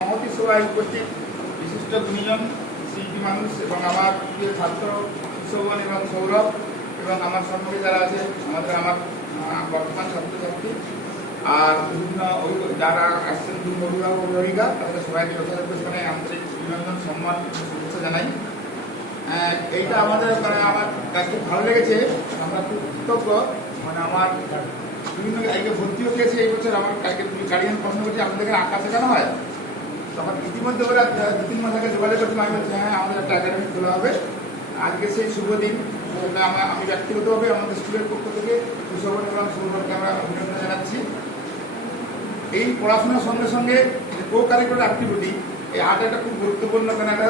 মহতি সভায় উপস্থিত বিশিষ্ট গুণীজন শিল্পী মানুষ এবং আমার প্রিয় ছাত্র শোভন এবং সৌরভ এবং আমার সম্পর্কে যারা আছে আমার বর্তমান ছাত্রছাত্রী আর বিভিন্ন যারা আসছেন বিভিন্ন অভিভাবক অভিভাবিকা তাদের সবাইকে যথাযথ আন্তরিক অভিনন্দন সম্মান শুভেচ্ছা জানাই। এইটা আমাদের আমার কাছে খুব ভালো লেগেছে। আমরা খুব কৃতজ্ঞ। আমার বিভিন্ন আগে ভর্তিও পেয়েছে এই বছর। আমার গার্ডিয়ান প্রশ্ন করছে আমাদেরকে আঁকা শেখানো হয়, তখন ইতিমধ্যে ওরা 2-3 মাস আগে যোগাযোগ করছে। আমি বলছি হ্যাঁ আমাদের একটা একাডেমি খোলা হবে। আজকে সেই শুভ দিন। আমি ব্যক্তিগতভাবে আমাদের স্কুলের পক্ষ থেকে সুশোভন এবং সৌরভকে আমরা অভিনন্দন জানাচ্ছি। এই পড়াশোনার সঙ্গে সঙ্গে কো কারিকুলার অ্যাক্টিভিটি, এই আর্ট একটা খুব গুরুত্বপূর্ণ, কারণ একটা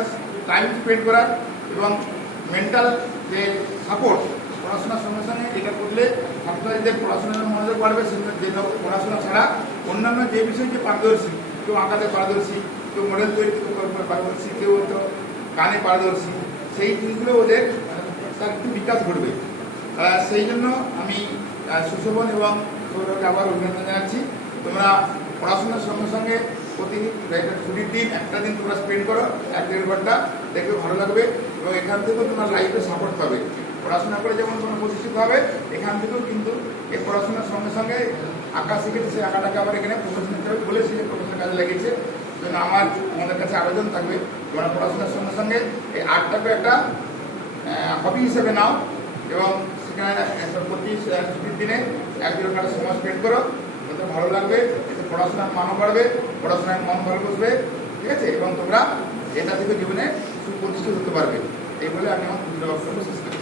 টাইম স্পেন্ড করার এবং মেন্টাল যে সাপোর্ট পড়াশোনার সঙ্গে সঙ্গে এটা করলে ছাত্রছাত্রীদের পড়াশোনার মনোযোগ বাড়বে। যে পড়াশোনা ছাড়া অন্যান্য যে বিষয়ে যে পারদর্শী, কেউ আঁকাতে পারদর্শী, কেউ মডেল তৈরিতে পারদর্শী, কেউ হয়তো গানে পারদর্শী, সেই জিনিসগুলো ওদের তার একটু বিকাশ ঘটবে। সেই জন্য আমি সুশোভন এবং সৌরভকে আবার অভিনন্দন জানাচ্ছি। তোমরা পড়াশোনার সঙ্গে সঙ্গে প্রতিদিন ছুটির দিন একটা দিন তোমরা স্পেন্ড করো 1-1.5 ঘন্টা, দেখবে ভালো লাগবে এবং এখান থেকেও তোমার লাইফে সাপোর্ট পাবে। পড়াশোনা করে যেমন কোনো প্রতিষ্ঠিত হবে, এখান থেকেও কিন্তু এই পড়াশোনার সঙ্গে সঙ্গে আঁকা শিখেছে, সেই আঁকাটাকে আবার এখানে প্রফেশন হিসেবে বলেছে যে প্রফেশনাল কাজে লেগেছে। জন্য আমাদের কাছে আবেদন থাকবে, তোমরা পড়াশোনার সঙ্গে সঙ্গে এই আর্টটাকে একটা হবি হিসেবে নাও এবং সেখানে প্রতি ছুটির দিনে 1-1.5 ঘন্টা সময় স্পেন্ড করো। ওতে ভালো লাগবে, এতে পড়াশোনার মানও বাড়বে, পড়াশোনার মন ভালো বসবে, ঠিক আছে? এবং তোমরা এটা থেকে জীবনে সুপ্রতিষ্ঠিত হতে পারবে। এই বলে আমি আমার বক্তব্য শেষ করি।